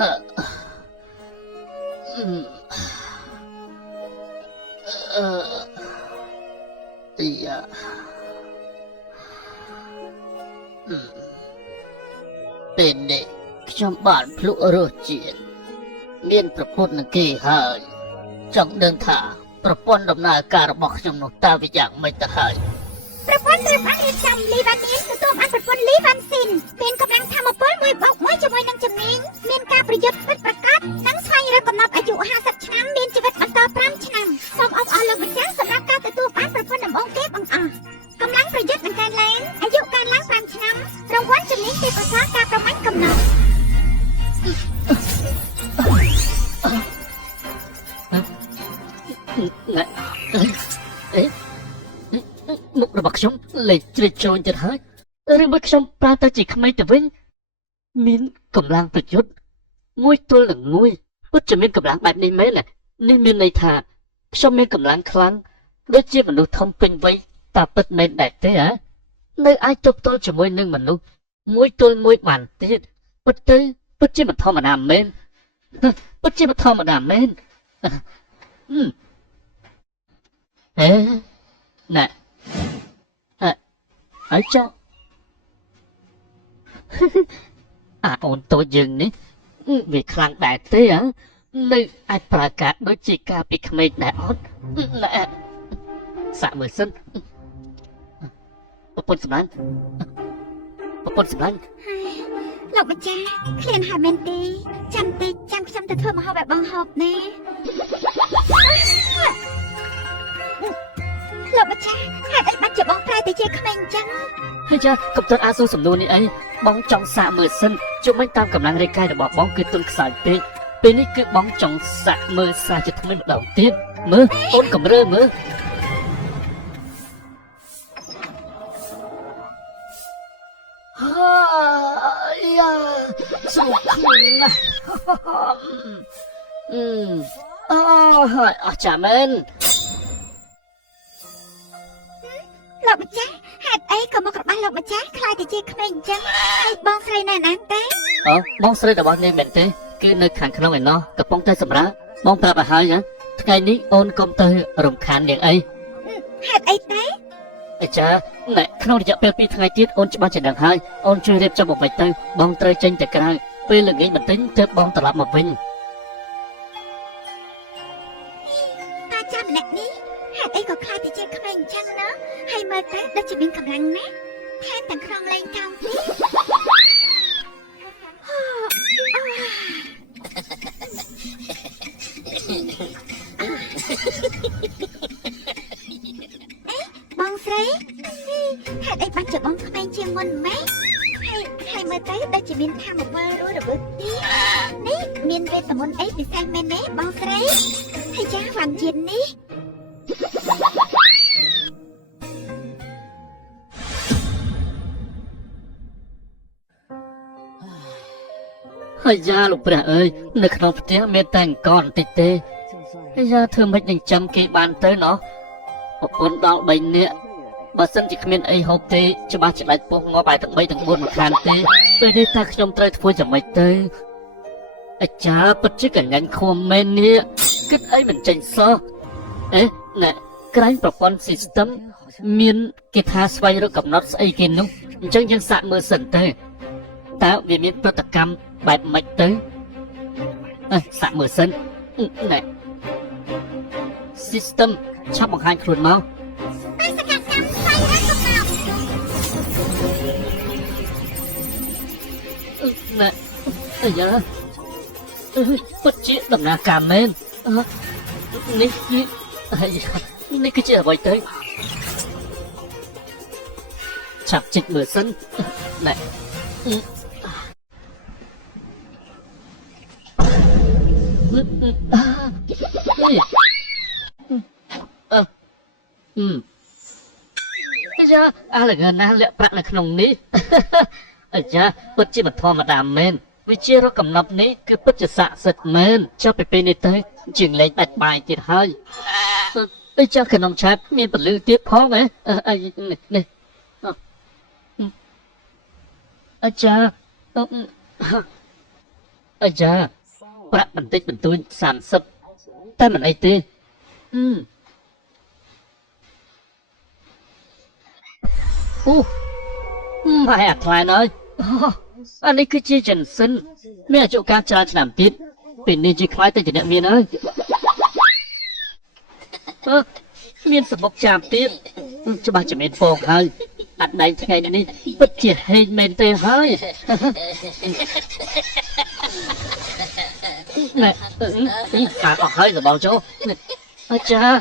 យ៉ាពេលនេះខ្ញុំបានភ្លក់រសជាតិមានប្រពន្ធនឹងគេហើយចង់ដឹងថាប្រព័ន្ធដំណើរការរបស់ខ្ញុំនោះតើវាយ៉ាងម៉េចទៅហើយប្រព័ន្ធត្រូវបានរៀបចំលីវ៉ានីនទទួលបានប្រព័ន្ធលីវ៉ាន់ស៊ីនមានកម្លាំងធម៌ពល1+1ជាមួយនឹងជំនាញមានការប្រយុទ្ធពិតប្រាកដនិងស្វែងរកកំណត់អាយុ50ឆ្នាំមានជីវិតបន្ត5ឆ្នាំសូមអបអរលោកម្ចាស់សម្រាប់ការទទួលបានប្រព័ន្ធដំបូងគេបង្អស់កម្លាំងប្រយុទ្ធនឹងកើនឡើងអាយុកើនឡើង5ឆ្នាំរង្វាន់ជំនាញទេពកោសល្យការប្រមាញ់កំណត់មុខរបស់ខ្ញុំលេចជ្រិចជ្រោយទៅហើយឬមួយខ្ញុំប្រើទៅជាក្មេងទៅវិញមានកម្លាំងប្រយុទ្ធមួយទល់នឹងមួយពិតជាមានកម្លាំងបែបនេះមែននេះមានន័យថាខ្ញុំមានកម្លាំងខ្លាំងដូចជាមនុស្សធំពេញវ័យតាពិតមែនដែរទេហ៎នៅអាចទប់ទល់ជាមួយនឹងមនុស្សមួយទល់មួយបានទៀតពិតជាមិនធម្មតាមែនពិតជាមិនធម្មតាមែនណែហើយចុះអូនតូចយើងនេះវាខ្លាំងដែរទេហ៎នៅអាចប្រើការដូចជាការពីក្មេងដែរអត់ណែសាក់មើលសិនប្រពន្ធសម្លាញ់លោកម្ចាស់ឃ្លានហើយមែនទេចាំតិចចាំខ្ញុំទៅធ្វើម្ហូបឲ្យបងហូបណាលោកម្ចាស់ហេតុអីបាច់ជាបងប្រែទៅជាក្មេងអញ្ចឹងហើយចាកុំទៅអាសួរសំណួរនេះអីបងចង់សាកមើលសិនជុំវិញតាមកម្លាំងរាយកាយរបស់បងគឺទន់ខ្សោយពេកពេលនេះគឺបងចង់សាកមើលសារជាថ្មីម្ដងទៀតមើលអូនកំរើមើលយ៉ាស្រួលខ្លួនណាស់ហើយអស់ចាមែនលោកម្ចាស់ហេតុអីក៏មករបស់លោកម្ចាស់ខ្លាចទៅជាក្មេងអញ្ចឹងហើយបងស្រីណែណាស់ទេបងស្រីរបស់នាងមែនទេគឺនៅខាងក្នុងឯណោះកំពុងតែសម្រាប់បងប្រាប់ឲ្យហើយថ្ងៃនេះអូនកុំទៅរំខាននាងអីហេតុអីទេអាចារ្យណែក្នុងរយៈពេល2ថ្ងៃទៀតអូនច្បាស់ជាដឹងហើយអូនជួយរៀបចំបំពេញទៅបងត្រូវចេញទៅក្រៅពេលល្ងាចបន្តិចទើបបងត្រឡប់មកវិញតាចាំម្នាក់នេះហេតុអីក៏ខ្លាចទៅជាក្មេងអញ្ចឹងណាហើយមើលទៅដូចជាមានកម្លាំងណាស់ថែមទាំងក្នុងលេងកោងទៀតបងស្រីហេតុអីបាច់ជាបងក្មេងជាងមុនម៉េចហើយមើលទៅដូចជាមានថាមពលរស់រវើកទៀតនេះមានវេទមន្តអីពិសេសមែនទេបងស្រីហើយចាវ៉ាន់ជាតិនេះហើយយ៉ាលោកព្រះអើយនៅក្នុងផ្ទះមានតែអង្គបន្តិចទេហើយយ៉ាធ្វើម៉េចនឹងចាំគេបានទៅណោះប្រពន្ធដល់3នាក់បើសិនជាគ្មានអីហូបទេច្បាស់ជាដាច់ពោះងាប់ឲ្យទាំង3ទាំង4មកខានទេពេលនេះតើខ្ញុំត្រូវធ្វើយ៉ាងម៉េចទៅអាចារ្យពិតជាកញ្ញាញ់ខួមមែននេះគិតអីមិនចេញសោះណែក្រែងប្រព័ន្ធ system មានគេថាស្វែងរកកំណត់ស្អីគេនោះអញ្ចឹងយើងសាកមើលសិនទៅតើវាមានប្រតិកម្មបែបម៉េចទៅសាកមើលសិនណែ system ឆាប់បង្ហាញខ្លួនមកបេសកកម្មស្វែងរកកំណត់ណែអាយ៉ាពិតជាដំណើរការមែននេះគឺជាអ្វីទៅឆាប់ជីកមើលសិនណែអាយ៉ាអាល្ងណាស់លាក់ប្រាក់នៅក្នុងនេះអាយ៉ាពិតជាមិនធម្មតាមែនវិជារកកំណត់នេះគឺពិតជាស័ក្តិសិទ្ធិមែនចាប់ពីពេលនេះទៅជាងលេងបាច់បាយទៀតហើយអីចាស់ក្នុងឆាតមានពលឺទៀតផងហ៎នេះអាចារ្យ អាយ៉ាប្រាក់បន្តិចបន្តួច30តែមិនអីទេអូម៉ែអាថ្លៃណើយអានេះគឺជាចិនសិនមានអាយុកាលច្រើនឆ្នាំទៀតពេលនេះជាខ្លាយទៅជាអ្នកមានហើយមានសបុកចាមទៀតច្បាស់ជាមានពងហើយអត់ដៃថ្ងៃនេះពិតជាហេងមែនទេហើយណែខាតអស់ហើយសបងចុះអាចារ្យ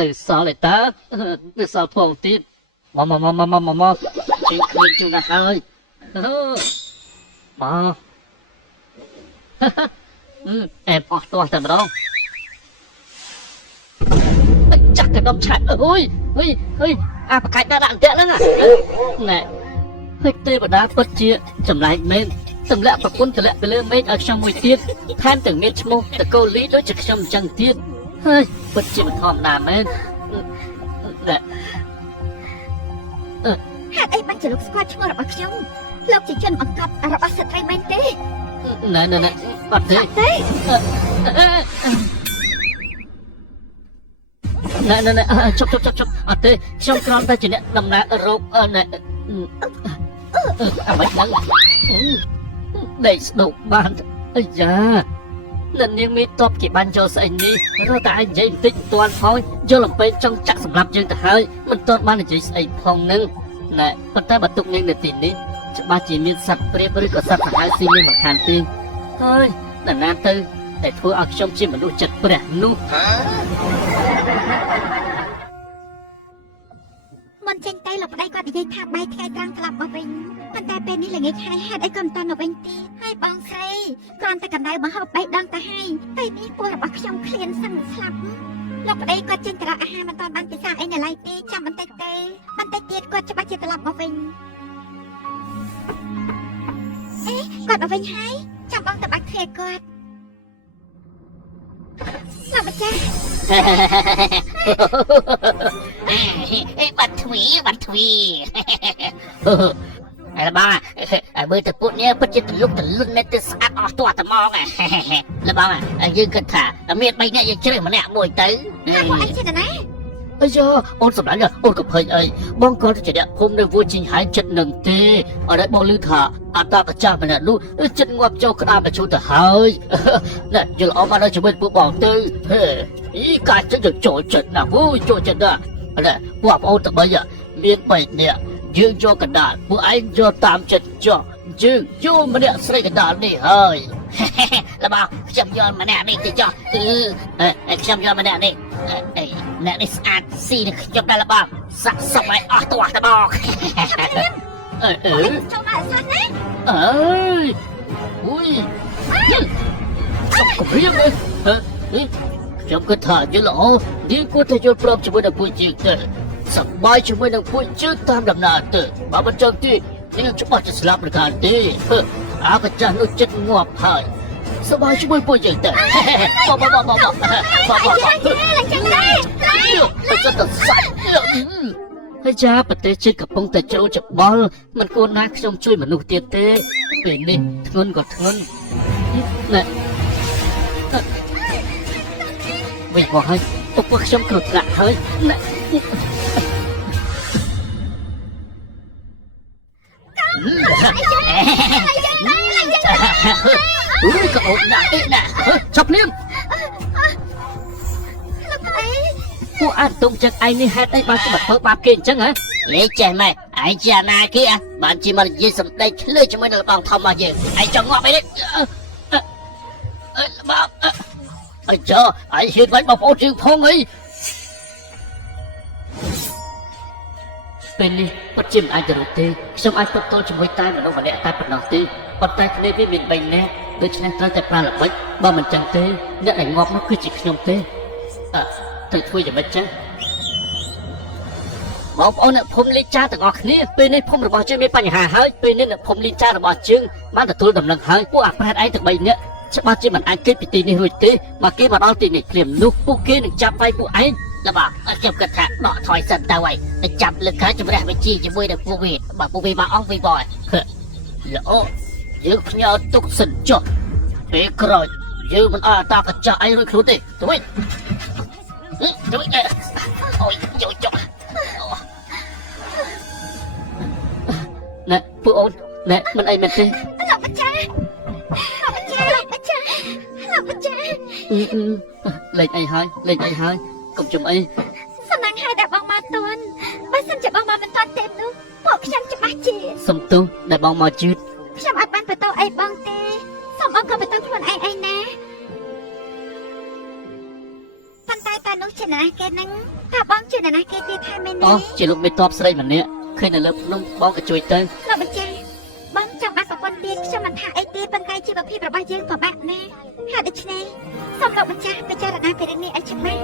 នៅសល់ឯតានៅសល់ពងទៀតមកជិះឃើញជូនដល់ហើយមកអែបអស់ទាស់តែម្ដងចាក់កណ្ដុំឆាច់អើយអាប្រកាច់ដាក់អន្ទាក់ហ្នឹងណែហើយទេវតាពិតជាចម្លែកមែនសម្លាក់ប្រពន្ធតម្លាក់ទៅលើមេឃឲ្យខ្ញុំមួយទៀតថែមទាំងមានឈ្មោះតកូលីដូចជាខ្ញុំអញ្ចឹងទៀតហើយពិតជាមិនធម្មតាមែនណែហេតុអីបានជាលោកស្គាល់ឈ្មោះរបស់ខ្ញុំលោកជាជនបង្កប់របស់ស្ត្រីមែនទេណែអត់ទេណែជប់អត់ទេខ្ញុំគ្រាន់តែជាអ្នកដំណើររោគណែអ្វីហ្នឹងដេកស្ដុកបានអាយ៉ាអ្នកនាងមានតបគេបាញ់ចូលស្អីនេះរត់តែឯងនិយាយបន្តិចមិនទាន់ផងយល់អំពីចង់ចាក់សម្រាប់យើងទៅហើយមិនទាន់បាននិយាយស្អីផងនឹងណែប៉ុន្តែបើទុកនាងនៅទីនេះច្បាស់ជាមានសត្វព្រាបឬក៏សត្វសាហាវស៊ីមានមិនខានទេហើយដល់ណាទៅតែធ្វើឲ្យខ្ញុំជាមនុស្សចិត្តព្រះនោះមិនចេញទៅលោកប្តីគាត់និយាយថាបាយថ្ងៃត្រង់ត្រឡប់មកវិញប៉ុន្តែពេលនេះល្ងាចហើយហេតុអីក៏មិនតាន់មកវិញទៀតហើយបងស្រីគ្រាន់តែកម្ដៅមកហូប3ដងទៅហើយពេលនេះពោះរបស់ខ្ញុំឃ្លានសឹងស្លាប់លោកប្តីគាត់ចេញទៅរកអាហារមិនតាន់បានពិសាអីនៅឡើយទេចាំបន្តិចទេបន្តិចទៀតគាត់ច្បាស់ជាត្រឡប់មកវិញគាត់មកវិញហើយចាំបងទៅបាច់ទ្វារគាត់លោកម្ចាស់បាត់ទ្វីអើបងឲ្យមើលទៅពួកនេះពិតជាទលុកទលុននេះទៅស្អាតអស់ទាស់តែមកលបងយើងគិតថាមាន3នាក់យើងជ្រើសម្នាក់មួយទៅមកអីចេះណាអាយ៉ាអូនសម្លាញ់អូនក៏ភ័យអីបងគាត់ជាអ្នកភូមិនៅវួរជីងហើយចិត្តនឹងទេអត់បងឮថាអតាកចាស់ម្នាក់នោះចិត្តងាប់ចូលក្តារបញ្ជូនទៅហើយណែយល់អមមកដល់ជាមួយពួកបងទៅហេអីកាច់ចិត្តចូលចិត្តណាអូចូលចិត្តណាណែពួកបងអូនតបីមាន3នាក់យើងយកកណ្ដាលពួកឯងយកតាមចិត្តចោះយើងយកម្នាក់ស្រីកណ្ដាលនេះហើយលបងខ្ញុំយកម្នាក់នេះទៅចោះខ្ញុំយកម្នាក់នេះអ្នកនេះស្អាតស៊ីនឹងខ្ញុំដែរលបងស័ក្តិសមឲ្យអស់ទាស់តែបងចូលមកសាច់ណាអើយអូយសុខគំរាមខ្ញុំគិតថាយល់ល្អនាងគួរតែយល់ព្រមជាមួយនឹងពួកជាងទៅសប្បាយជាមួយនឹងពួកជើងតាមដំណើរទៅបើមិនចឹងទេនាងច្បាស់จะស្លាប់នឹងខានទេអាកចាស់នោះចិត្តងាប់ហើយសប្បាយជាមួយពួកយើងទៅបបឡើងចឹងដែរទៅចិត្តទៅសាច់ហើយចាប្រទេសជាតិកំពុងតែចូលច្បល់មិនគួរណាខ្ញុំជួយមនុស្សទៀតទេពេលនេះធ្ងន់ក៏ធ្ងន់ណែវិញមកហើយពុកខ្ញុំគ្រោះថ្នាក់ហើយណែក៏អូនដាក់ទេណាចប់ភ្លាមពួកអាតុងចឹងឯងនេះហេតុអីបានជាមកធ្វើបាបគេអញ្ចឹងហ៎លេចេះម៉ែឯងជាណាគេបានជាមកនិយាយសម្ដីឆ្លើយជាមួយនឹងបងធំរបស់យើងឯងចង់ងាប់អីនេះបងអើចុះឯងហ៊ានវិញបងប្អូនជើងផងអីពេលនេះពិតជាមិនអាចទៅរួចទេខ្ញុំអាចទល់ជាមួយតែមនុស្សម្នាក់តែប៉ុណ្ណោះទេប៉ុន្តែគ្នាវាមាន3នាក់ដូច្នេះត្រូវតែប្រើល្បិចបើមិនចឹងទេអ្នកដែលងាប់នោះគឺជាខ្ញុំទេត្រូវធ្វើយ៉ាងម៉េចចឹងបងប្អូនអ្នកភូមិលីចាទាំងអស់គ្នាពេលនេះភូមិរបស់យើងមានបញ្ហាហើយពេលនេះអ្នកភូមិលីចារបស់យើងបានទទួលដំណឹងហើយពួកអាប្រែតឯងទាំង3នាក់ច្បាស់ជាមិនអាចគេចពីទីនេះរួចទេមកគេមកដល់ទីនេះភ្លាមនោះពួកគេនឹងចាប់វាយពួកឯងលបងខ្ញុំគិតថាដកថយសិនទៅហើយទៅចាប់លើកជំរះវិជាជាមួយនឹងពួកវាបើពួកវាមកអស់វិញបងល្អយើងផ្ញើទុកសិនចុះ ពេលក្រោយយើងមិនអត់តាកញ្ចាក់អីរួចខ្លួនទេទៅវិញទៅវិញអូយយកចុះ ណែពួកអូនណែមិនអីមែនទេ លោកម្ចាស់លោកម្ចាស់លោកម្ចាស់លោកម្ចាស់ លេងអីហើយកុំជុំអី សំណាងហើយដែលបងមកទាន់បើសិនជាបងមកមិនទាន់ទេនោះពួកខ្ញុំច្បាស់ជា សំទោសដែលបងមកជឿត ខ្ញុំអត់បានបន្តអីបងទេសូមបងក៏បន្តខ្លួនឯងអីណាប៉ុន្តែតើនោះជាណាគេនឹងតើបងជាណាគេទៀតហើយមែនទេ អូជាលោកមេតបស្រីម្នាក់ឃើញនៅលើភ្នំបងក៏ជួយទៅ លោកម្ចាស់បងចង់បានប្រពន្ធទៀតខ្ញុំមិនថាអីទេប៉ុន្តែជីវភាពរបស់យើងពិបាកណាស់ហើយដូច្នេះសូមលោកម្ចាស់ពិចារណាពីរឿងនេះឲ្យច្បាស់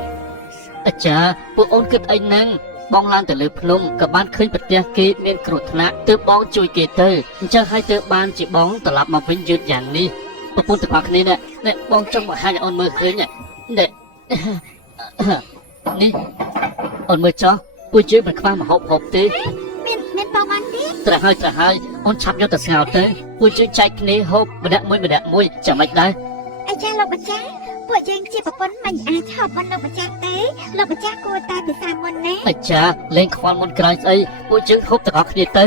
អាចារ្យពួកអូនគិតអីហ្នឹងបងឡើងទៅលើភ្នំក៏បានឃើញប្រទះគេមានគ្រោះថ្នាក់ទើបបងជួយគេទៅអញ្ចឹងហើយទើបបានជាបងត្រឡប់មកវិញយឺតយ៉ាងនេះប្រពន្ធទាំងអស់គ្នានេះបងចង់មកហាញអូនមើលឃើញនេះ នេះអូនមើលចោះពួកយើងមិនខ្វះមហូបហូបទេ មានបងបានទេ ត្រាស់ហើយអូនឆាប់យកទៅស្ងោរទៅពួកយើងចែកគ្នាហូបម្នាក់មួយចាំមិនដែរ អាចារ្យលោកម្ចាស់ពួកយើងជាប្រពន្ធមិនអាចហៅបងលោកម្ចាស់ទេលោកម្ចាស់គួរតែពិសាមុនណា អាចារ្យលេងខ្វល់មុនក្រោយស្អីពួកយើងហូបទាំងអស់គ្នាទៅ